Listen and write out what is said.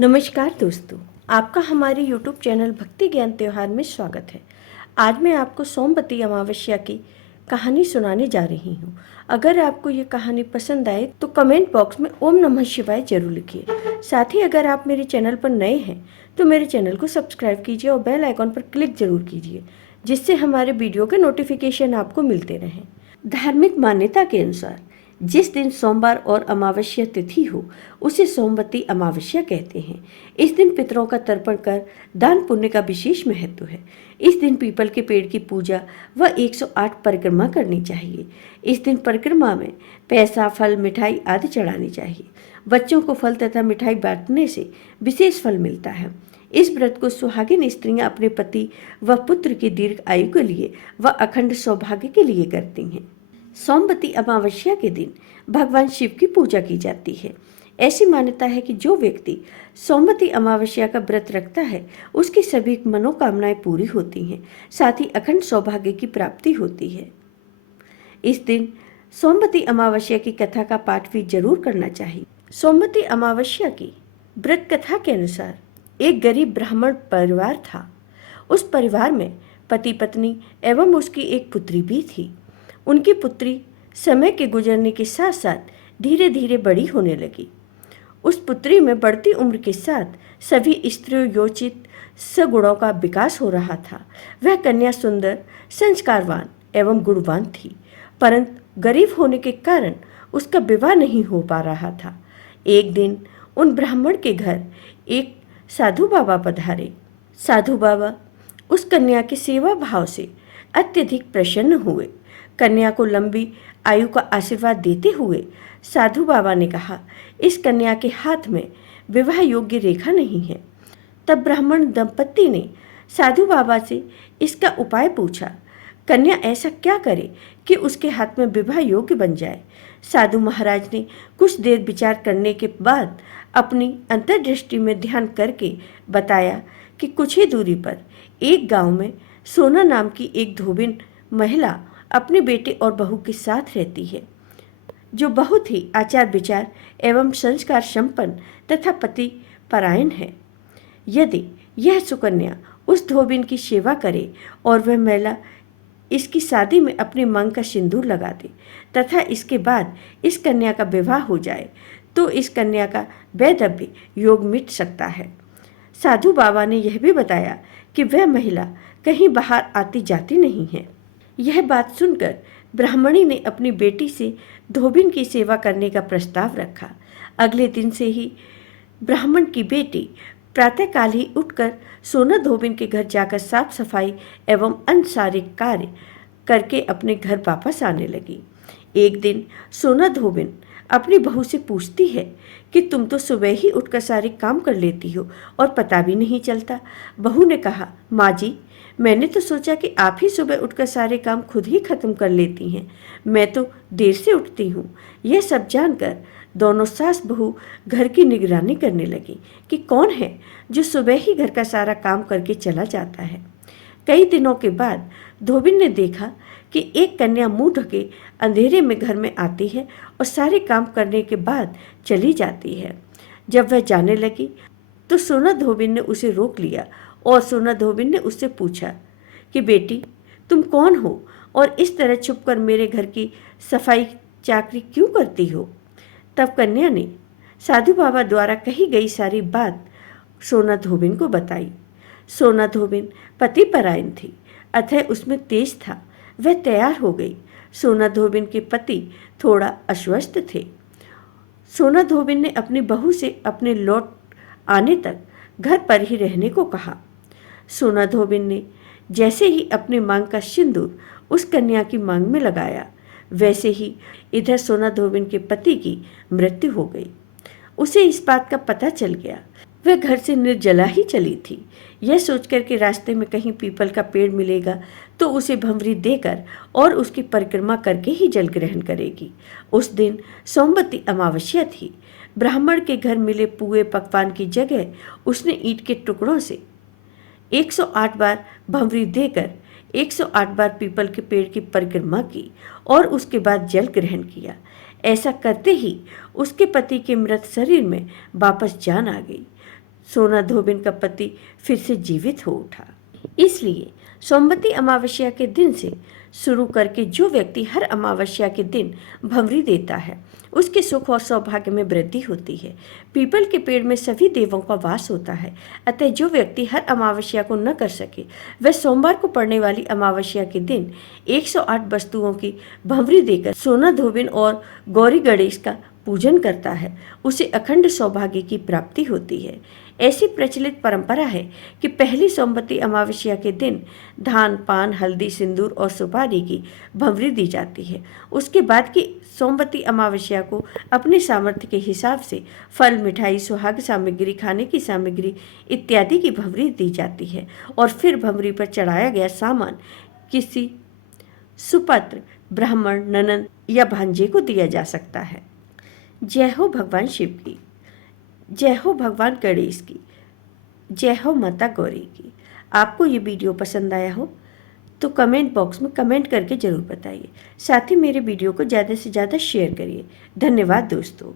नमस्कार दोस्तों, आपका हमारे YouTube चैनल भक्ति ज्ञान त्योहार में स्वागत है। आज मैं आपको सोमवती अमावस्या की कहानी सुनाने जा रही हूँ। अगर आपको ये कहानी पसंद आए तो कमेंट बॉक्स में ओम नमः शिवाय जरूर लिखिए। साथ ही अगर आप मेरे चैनल पर नए हैं तो मेरे चैनल को सब्सक्राइब कीजिए और बेल आइकॉन पर क्लिक जरूर कीजिए, जिससे हमारे वीडियो के नोटिफिकेशन आपको मिलते रहें। धार्मिक मान्यता के अनुसार जिस दिन सोमवार और अमावस्या तिथि हो उसे सोमवती अमावस्या कहते हैं। इस दिन पितरों का तर्पण कर दान पुण्य का विशेष महत्व है। इस दिन पीपल के पेड़ की पूजा व 108 परिक्रमा करनी चाहिए। इस दिन परिक्रमा में पैसा, फल, मिठाई आदि चढ़ानी चाहिए। बच्चों को फल तथा मिठाई बांटने से विशेष फल मिलता है। इस व्रत को सुहागिन स्त्रियां अपने पति व पुत्र की दीर्घ आयु के लिए व अखंड सौभाग्य के लिए करती हैं। सोमवती अमावस्या के दिन भगवान शिव की पूजा की जाती है। ऐसी मान्यता है कि जो व्यक्ति सोमवती अमावस्या का व्रत रखता है उसकी सभी मनोकामनाएं पूरी होती हैं, साथ ही अखंड सौभाग्य की प्राप्ति होती है। इस दिन सोमवती अमावस्या की कथा का पाठ भी जरूर करना चाहिए। सोमवती अमावस्या की व्रत कथा के अनुसार एक गरीब ब्राह्मण परिवार था। उस परिवार में पति, पत्नी एवं उसकी एक पुत्री भी थी। उनकी पुत्री समय के गुजरने के साथ साथ धीरे धीरे बड़ी होने लगी। उस पुत्री में बढ़ती उम्र के साथ सभी स्त्रियों योचित सगुणों का विकास हो रहा था। वह कन्या सुंदर, संस्कारवान एवं गुणवान थी, परंतु गरीब होने के कारण उसका विवाह नहीं हो पा रहा था। एक दिन उन ब्राह्मण के घर एक साधु बाबा पधारे। साधु बाबा उस कन्या के सेवा भाव से अत्यधिक प्रसन्न हुए। कन्या को लंबी आयु का आशीर्वाद देते हुए साधु बाबा ने कहा, इस कन्या के हाथ में विवाह योग्य रेखा नहीं है। तब ब्राह्मण दंपत्ति ने साधु बाबा से इसका उपाय पूछा। कन्या ऐसा क्या करे कि उसके हाथ में विवाह योग्य बन जाए। साधु महाराज ने कुछ देर विचार करने के बाद अपनी अंतर्दृष्टि में ध्यान करके बताया कि कुछ ही दूरी पर एक गांव में सोना नाम की एक धोबिन महिला अपने बेटे और बहू के साथ रहती है, जो बहुत ही आचार विचार एवं संस्कार संपन्न तथा पति परायण है। यदि यह सुकन्या उस धोबिन की सेवा करे और वह महिला इसकी शादी में अपनी मांग का सिंदूर लगा दे तथा इसके बाद इस कन्या का विवाह हो जाए तो इस कन्या का वैधव्य योग मिट सकता है। साधु बाबा ने यह भी बताया कि वह महिला कहीं बाहर आती जाती नहीं है। यह बात सुनकर ब्राह्मणी ने अपनी बेटी से धोबिन की सेवा करने का प्रस्ताव रखा। अगले दिन से ही ब्राह्मण की बेटी प्रातःकाल ही उठकर सोना धोबिन के घर जाकर साफ सफाई एवं अन्य सारे कार्य करके अपने घर वापस आने लगी। एक दिन सोना धोबिन अपनी बहू से पूछती है कि तुम तो सुबह ही उठकर सारे काम कर लेती हो और पता भी नहीं चलता। बहू ने कहा, माँ जी, मैंने तो सोचा कि आप ही सुबह उठकर सारे काम खुद ही खत्म कर लेती हैं। मैं तो देर से उठती हूँ। यह सब जानकर दोनों सास बहू घर की निगरानी करने लगी कि कौन है जो सुबह ही घर का सारा काम करके चला जाता है। कई दिनों के बाद धोबिन ने देखा कि एक कन्या मुंह ढके अंधेरे में घर में आती है और सारे काम करने के बाद चली जाती है। जब वह जाने लगी तो सोना धोबिन ने उसे रोक लिया और सोना धोबिन ने उससे पूछा कि बेटी, तुम कौन हो और इस तरह छुपकर मेरे घर की सफाई चाकरी क्यों करती हो। तब कन्या ने साधु बाबा द्वारा कही गई सारी बात सोना धोबिन को बताई। सोना धोबिन पति परायण थी, अतः उसमें तेज था। वह तैयार हो गई। सोना धोबिन के पति थोड़ा अस्वस्थ थे। सोना धोबिन ने अपनी बहू से अपने लौट आने तक घर पर ही रहने को कहा। सोना धोबिन ने जैसे ही अपने मांग का सिंदूर उस कन्या की मांग में लगाया, वैसे ही इधर सोना धोबिन के पति की मृत्यु हो गई। उसे इस बात का पता चल गया। वह घर से निर्जला ही चली थी। यह सोचकर कि रास्ते में कहीं पीपल का पेड़ मिलेगा तो उसे भंवरी देकर और उसकी परिक्रमा करके ही जल ग्रहण करेगी। उस दिन सोमवती अमावस्या थी। ब्राह्मण के घर मिले पुए पकवान की जगह उसने ईंट के टुकड़ों से 108 बार भंवरी देकर 108 बार पीपल के पेड़ की परिक्रमा की और उसके बाद जल ग्रहण किया। ऐसा करते ही उसके पति के मृत शरीर में वापस जान आ गई। सोना धोबिन का पति फिर से जीवित हो उठा। इसलिए सोमवती अमावस्या के दिन से शुरू करके जो व्यक्ति हर अमावस्या के दिन भंवरी देता है उसके सुख और सौभाग्य में वृद्धि होती है। पीपल के पेड़ में सभी देवों का वास होता है, अतः जो व्यक्ति हर अमावस्या को न कर सके वह सोमवार को पड़ने वाली अमावस्या के दिन 108 वस्तुओं की भंवरी देकर सोना धोबिन और गौरी गणेश का पूजन करता है, उसे अखंड सौभाग्य की प्राप्ति होती है। ऐसी प्रचलित परंपरा है कि पहली सोमवती अमावस्या के दिन धान, पान, हल्दी, सिंदूर और सुपारी की भंवरी दी जाती है। उसके बाद की सोमवती अमावस्या को अपने सामर्थ्य के हिसाब से फल, मिठाई, सुहाग सामग्री, खाने की सामग्री इत्यादि की भंवरी दी जाती है और फिर भंवरी पर चढ़ाया गया सामान किसी सुपत्र, ब्राह्मण, ननद या भांजे को दिया जा सकता है। जय हो भगवान शिव की, जय हो भगवान गणेश की, जय हो माता गौरी की। आपको ये वीडियो पसंद आया हो तो कमेंट बॉक्स में कमेंट करके ज़रूर बताइए। साथ ही मेरे वीडियो को ज़्यादा से ज़्यादा शेयर करिए। धन्यवाद दोस्तों।